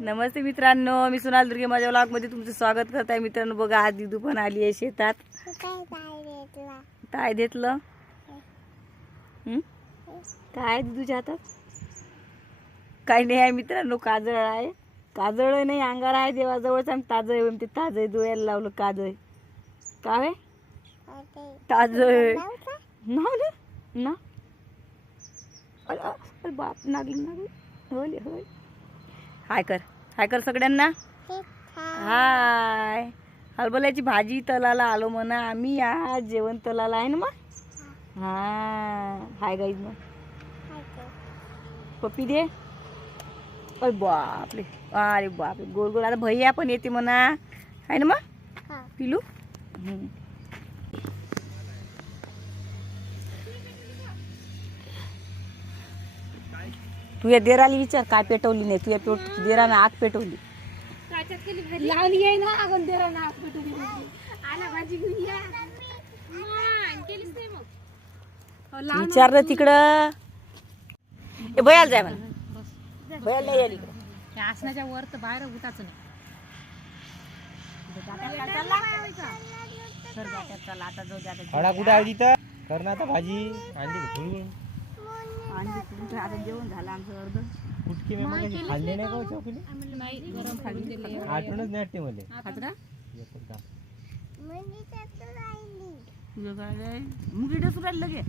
नमस्ते मित्रांनो मी सोनाल दुर्गे. माझ्या व्लॉगमध्ये तुमचं स्वागत करत आहे मित्रांनो बघा आज दिदू पण आली आहे शेतात. काय घेतलं काय आहे दिदूच्या हातात? काही नाही आहे मित्रांनो काजळ आहे. काजळ नाही अंगार आहे. देवाजवळच आणि ताजं ते ताजं आहे डोळ्याला लावलं काजळ काय आहे? ना? ना? अरे अरे बाप नागली नागली. होय होय. हाय कर. हाय कर सगळ्यांना. हाय. हलबल्याची भाजी तलाला आलो म्हणा. आम्ही आज जेवण तलाला आहे ना मग? हा. हाय गाईज मग. पप्पी दे. अरे बापरे. अरे बापरे. गोल गोल. आता भैया पण येते म्हणा. आहे ना मग? पिलू? हम्म. तुझ्या देराला विचार काय पेटवली नाही तुझ्या पेट देरानं आग पेटवली. लावली आहे ना आपण तेरा ना आला भाजी घेऊन या. केलीच नाही मग. विचार ना तिकडं. ए भयाला जाय म्हणा भयाला नाही. त्या आसनाच्या वर तर बाहेर उठाच नाही. सर जात्यात चला. आता जाऊ द्या आता. हळा कुठं आहे तिथं कर ना आता भाजी. आणली आणि तुमचं आता जेवण झालं आमचं अर्ध. कुटकी मी मग खाल्ले नाही का हो दिले. आठवणच नाही वाटते मला? मुगी डसू लगे.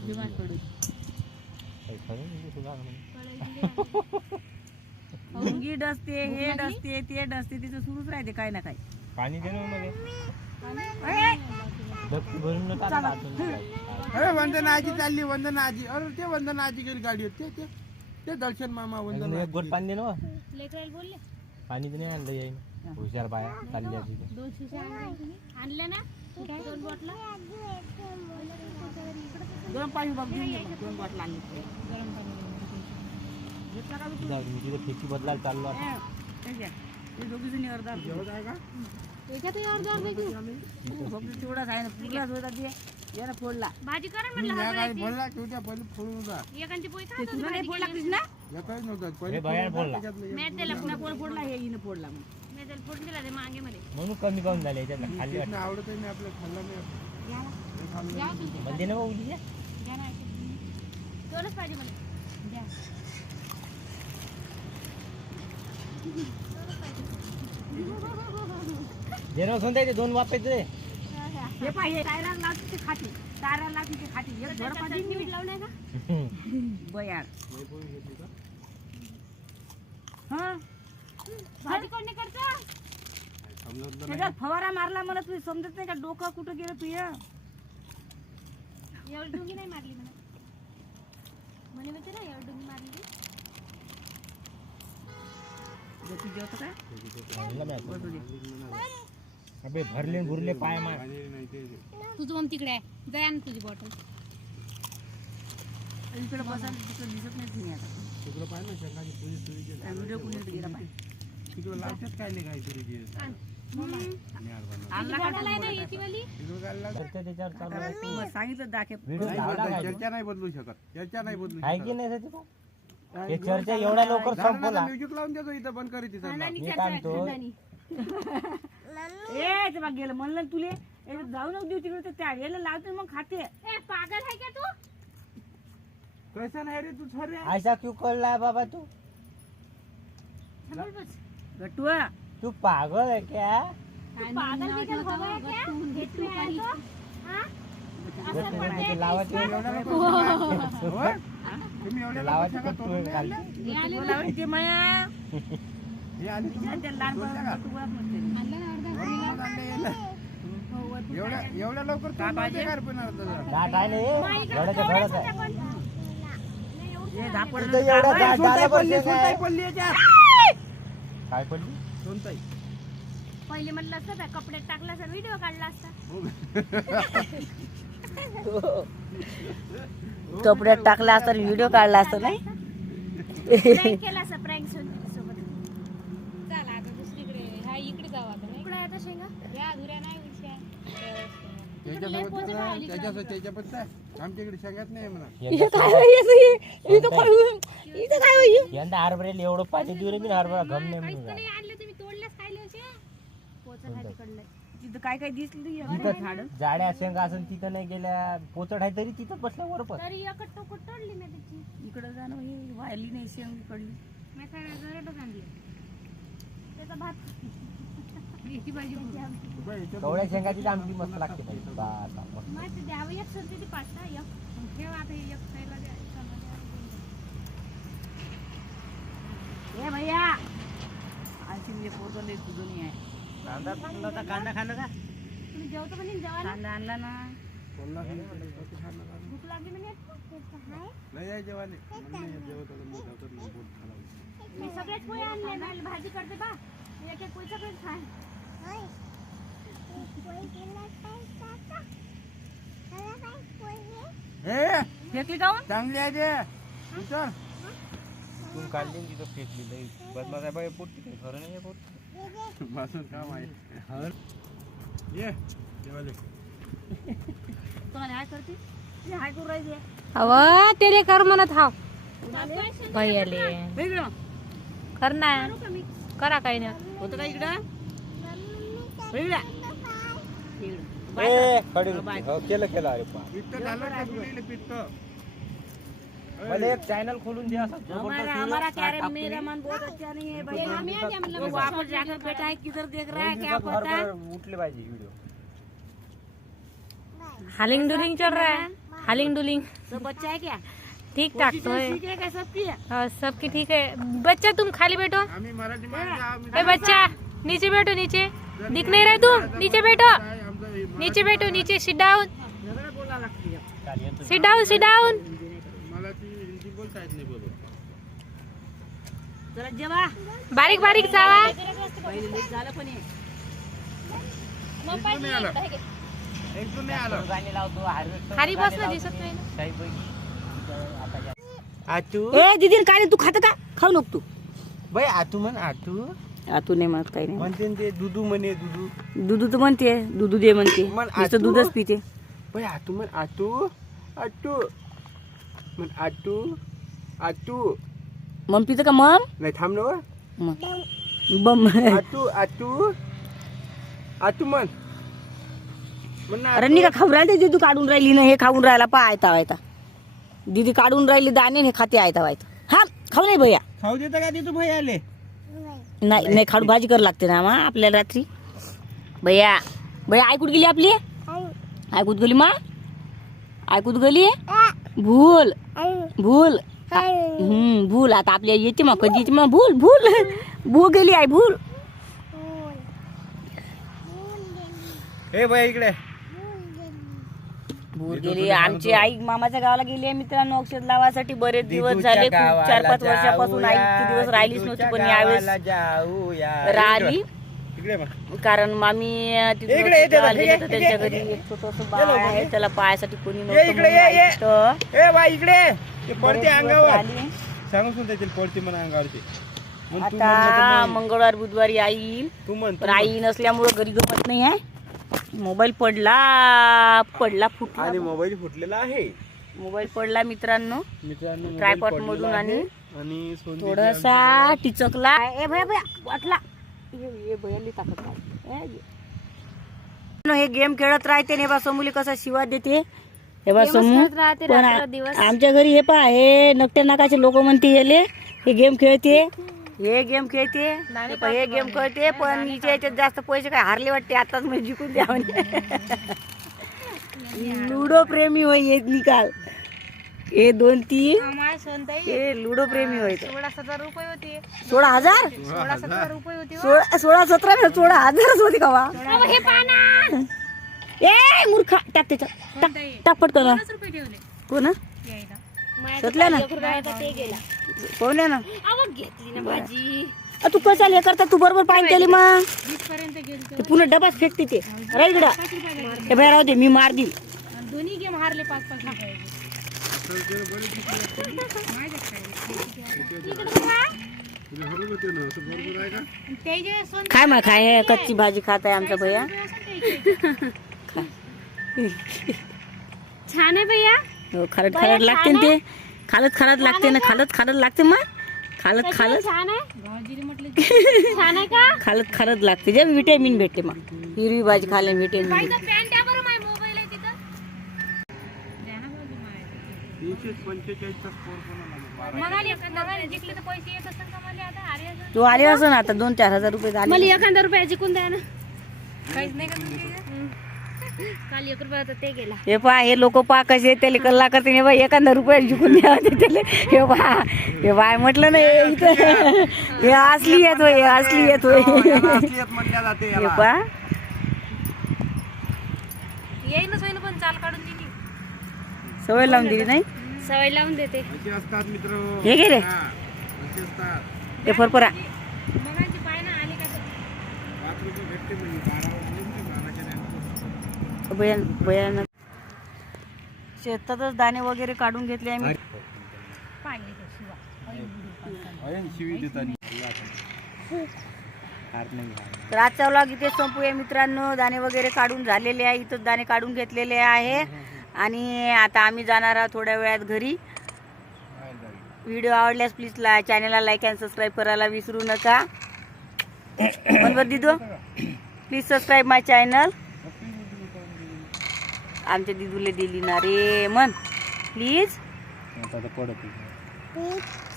विमान पडू. मुंगी डसते हे डसते ते डसते तिचं सुरूच राहते काय ना काय पाणी दे ना अरे वंदना आजी चालली वंदना आजी अरे ते वंदना आजी घरी गाडी. होती ते ते दर्शन मामा वंदना एक गोट पाणी दे ना. लेकराला बोलले. पाणी तर नाही आणलं येईन हुशार बाया चालली आजी ते. दोन शिशा आणल्या ना? दोन बॉटला गरम पाणी बघ. दोन बॉटल आणली गरम पाणी. तिथं फेकी बदलायला चाललो. दोघी जणी अर्धा घेऊ फक्त तेवढाच आहे ना पुरलाच होता ते यानं फोडला। भाजी करा बोलला पहिले फोडून होता एकांची पोळी फोडला कृष्णा? एकच नव्हता हे। पहिले पुन्हा कोण फोडला हे हिनं फोडला मग मी त्याला फोडून दिला ते मागे मध्ये म्हणून कमी काऊन झाले याच्यातलं खाल्ली वाटतं आवडत नाही आपलं खाल्ला नाही या तुम्ही बंदे ना भाऊ उद्या घ्या ना। दोनच पाहिजे मला ना सोनता ते दोन वापेच रे हे पाहिजे टायराला लावते ते खाते टायराला लावते ते खाते एक घर पाहिजे मीठ लावलंय का? बयाड हा? भाजी कोणी करता? त्याच्यात फवारा मारला मला तुझी समजत नाही का? डोकं कुठं गेलं तुझ एवढी डुंगी नाही मारली म्हणा. म्हणे म्हणते ना एवढी डुंगी मारली. तू जेवतो का बसू अबे भरले भुरले पाय मार. तुझं मग तिकडे आहे. जाय ना तुझी बॉटल इकडे तिकडे दिसत नाही तुम्ही आता. तिकडं पाहिजे ना शेंगाची तुझी तुझी गेली. व्हिडिओ कुणी गेला पाहिजे तिकडं लावतात काय नाही काहीतरी ते आणला का बॉटल आहे ना याची वाली? तिकडं काय लावतात? तर ते त्याच्यावर चालू आहे. मग सांगितलं दाखे व्हिडिओ नाही लावला बदलू- काय तो? चर्चा नाही बदलू शकत. चर्चा नाही बदलू आहे की शकत नाही हे चर्चा एवढ्या लवकर संपवला. म्युझिक लावून देतो इथं बंद करीत तिथं मी काय म्हणतो? ए ते बघ गेलं म्हणलं ना तुले. ए, जाऊ नको देऊ तिकडे त्या याला लावते मग खाते. ए पागल आहे का तू? कैसा नाही रे तू सर रे ऐसा क्यों करला है बाबा तू? बस. गटुआ तू पागल है क्या? पागल बिगल हो? गया तो हाँ? तुम्ही एवढ्या तू तोडून खाली. बोलावं ते माया. हे आली तुम्ही? त्या लहान पोराला तुकडा म्हणते. आणलं ना? एवढ्या एवढ्या लवकर पण. दाट आहे. ना हे आहे. इथं काय पडली याच्यात. काय पडली? सोनताई. पहिले म्हटलं असतं त्या कपड्यात टाकला असता व्हिडिओ काढला असता. कपड्यात टाकला असता व्हिडिओ काढला असता नाही? प्रँक केला असता आता दुसरीकडे हा इकडे जाऊ आता इकडे आता शेंगा? या धुऱ्या नाही विषय त्याच्यासोबत करा, त्याच्यासोबत त्याच्यासोबत काय? आमच्याकडे शेंगात नाही म्हणा. इथं काय होई असं हे? इथं काय होई? इथं काय होई? यंदा हरभऱ्याला एवढं पाणी देऊ रे मी हरभरा घम नाही म्हणून नाही आणले तुम्ही तोडल्यास आहे तिकडलं तिथं काय काय दिसली तिथं जाड्या शेंगा असेल तिथं नाही गेल्या पोचड आहे तरी तिथं बसल्या वर पण तरी एकट टोकट तोडली मी त्याची. इकडं जाणं हे व्हायली नाही शेंग इकडली. मी काय जरटच आणली. त्याचा भात याची भाजी करू. बाई, याच्यात कवड्या शेंगा तिथं आमची मस्त लागते बाई. मस्त. मग द्यावं एक संधी ती पाच ना एक ठेव आता हे एक खायला द्या. ए भैया आणखी म्हणजे पोरगं लय तुझं आहे कांदा होता, कांदा खाल्ला का तुम्ही जेवतो म्हणे जेवायला कांदा आणला ना नाही आहे नाही. जेवत मी जातो ना. मी सगळेच पोहे आणले भाजी करते बा मी एक एक पोळी सगळेच खाय. ए, फेकली जाऊन? चांगली आहे ते. उचल. तू काढली तिथं फेकली लई. बदमाश आहे बाई पोट तिथे खरं नाही पोट. माझं काम आहे हर. ये जेवायला. अव तेले कर म्हणत हाव. भैयाले. कर ना. करा काही होतं का इकडं? केलं अरे एक चॅनल खोलून द्या असं हमारा हमारा कैरम मेरा मन बहुत अच्छा नहीं है भाई वापस जाकर बैठा है किधर देख रहा है क्या पता? उठले पाहिजे व्हिडिओ हालिंग डुलिंग चल रहा है हालिंग डुलिंग सब बच्चा है क्या ठीक ठाक तो है हाँ, सबकी ठीक है बच्चा तुम खाली बैठो. ए बच्चा नीचे बैठो नीचे दिख नहीं रहे तुम नीचे बैठो हे नीचे बैठो नीचे सिट डाउन झगड़ा बोला लगती है सिट डाउन सिट डाउन मला ती हिंदी बोलता येत नाही बरोबर जरा जेवा बारीक बारीक चावा खाली बस ना दिसत नाही आता जा. आतू. ए दीदी काय तू खात का? खाऊ नको तू. बाई आतू म्हण आतू. तू नाही म्हणत काही नाही. म्हणते ते दुधू म्हणे दुधू दुधू तर म्हणते दुधू दे म्हणते. नुसतं आतू? दूधच पिते. बाई आतू म्हण आतू. आतू. म्हण आतू. आतू. मम पितं का मम? नाही थांब ना. मग बम. आतू आतू. आतू म्हण. अरे का खाऊ राहिली दीदी काढून राहिली ना हे खाऊन राहिला पा आयता वायता दीदी काढून राहिली दाणे हे खाते आयता वायता हा खाऊ नाही भैया. खाऊ देता का तिथं भाई आले? नाही नाही खाडू भाजी कर लागते ना मा आपल्याला रात्री. भैया भैया ऐकून गेली आपली? ऐकूत गेली मा? ऐकूत गेली? भूल भूल. हम्म भूल आता आपल्या येते मग कधी येते मग भूल भूल. भू गेली आहे भूल. ए बाई इकडे. गेली आमची आई मामाच्या गावाला गेली आहे मित्रांनो औषध लावासाठी बरेच दिवस झाले. चार पाच वर्षापासून आई किती दिवस राहिलीच नव्हती पण यावेळेस. राहिली. कारण मामी त्यांच्या घरी. एक छोटस बाळ आहे त्याला पायासाठी कोणी नव्हतं इकडे, आता मंगळवार बुधवारी आई येईल पण आई नसल्यामुळं घरी गमत नाही आहे. मोबाईल पडला पडला. फुटला आणि मोबाईल फुटलेला आहे मोबाईल पडला मित्रांनो मित्रांनो मोबाईल पडलेला मधून आहे. आणि थोडासा टिचकला ए भया भया वाटला ये ये भयाली ताकद काय ए, ये. हे गेम खेळत राहते ने बा समूली कसा शिवा देते हे बा समू पण आ-. आमच्या घरी हे पा हे नकट्या नाकाचे लोक म्हणते येले हे गेम खेळते हे गेम खेळते हे हे गेम खेळते पण हिच्या याच्यात जास्त पैसे काय हारले वाटते? आताच म्हणजे जिंकून द्या म्हणजे लुडो प्रेमी होय एक निकाल. हे दोन तीन. हे लुडो प्रेमी होय सोळा सतरा रुपये होते. सोळा हजार? सोळा सतरा रुपये होते हो. सोळा सतरा नाही, सोळा हजारच होते का वा हे ए मूर्खा. टाक त्याच्यात. टाक ठेवले. कोण सतल्या ना? ते गेला. कोण आहे ना अहो घेतली ना भाजी. अ, तू कसं हे करता? तू बरोबर पाणी केली मग. ते पुन्हा डबाच फेकते ते. इकडं. हे बाहेर राहू दे मी मार देईल दोन्ही गेम हारले पाच पाच रुपये तुला हरवलं ते ना. असं बरोबर आहे का ते जे सोन खाय मग खाय. कच्ची भाजी खात आहे आमचा भैया. छान आहे भैया. हो खालत लागते ना ते? खालत खालत लागते ना खालत खालत लागते मग. खालत खालत. खालत खालत लागते. जे विटॅमिन भेटते मग. हिरवी भाजी खाले विटॅमिन तू आले असं ना आता? दोन चार हजार रुपये एखादा रुपया जिकून द्या ना. काहीच नाही का काल एक रुपया होता ते गेला. हे पहा हे लोक पहा कसे त्याला कल्ला करते हे बा एखादा रुपया जिंकून त्याले. हे पहा हे बाय म्हटलं ना हे इथं. हे असली येत होय हे असली येत होय. याला असलीयत म्हणल्या जाते हे याला. पहा. येईनच होईन पण चाल काढून दिली सवय लावून दिली नाही? सवय लावून देते. असे असतात मित्र. हे घे रे. हा, असे असतात. ते फरफरा मगाची पाय ना आली का? पाच रुपये भेटते म्हणजे नाही भयान भयानक शेतातच दाणे वगैरे काढून घेतले आम्ही. पाहिले ते शिवा. तर आजचा व्लॉग इथे संपूया मित्रांनो. दाणे वगैरे काढून झालेले आहे इथं दाणे काढून घेतलेले आहे. आणि आता आम्ही जाणार आहोत थोड्या वेळात घरी. व्हिडिओ आवडल्यास प्लीज ला चॅनलला लाईक अँड सबस्क्राईब करायला विसरू नका. बरोबर दिदो प्लीज सबस्क्राईब माय चॅनल आमच्या दिदूले दिली ना रे मन. Please.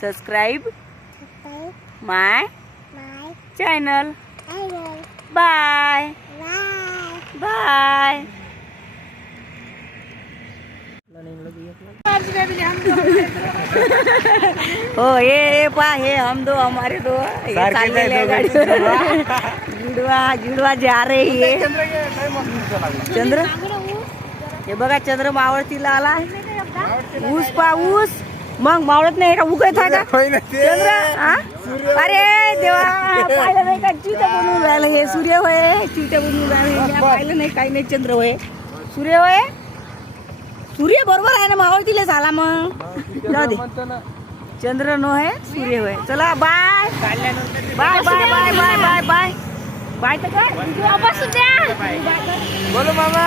Subscribe my channel bye bye हो ये ये पा हे हम दो हमारे दो. हे जुडवा जुडवा जा रे ये चंद्र? हे बघा चंद्र मावळतीला आला ऊस पा ऊस. मग मावळत नाही का उगत आहे का? चंद्र हा? अरे देवा पाहिलं नाही का? चिट बनवून राहिलं हे. सूर्य होय चिट बनवून राहिलं हे. पाहिलं नाही काही नाही चंद्र होय. सूर्य होय? सूर्य बरोबर आहे ना मावळतीला झाला मग. जाऊ दे. चंद्र नो आहे सूर्य होय. चला bye. Bye bye bye bye bye bye. Bye तर काय? बोलो मामा.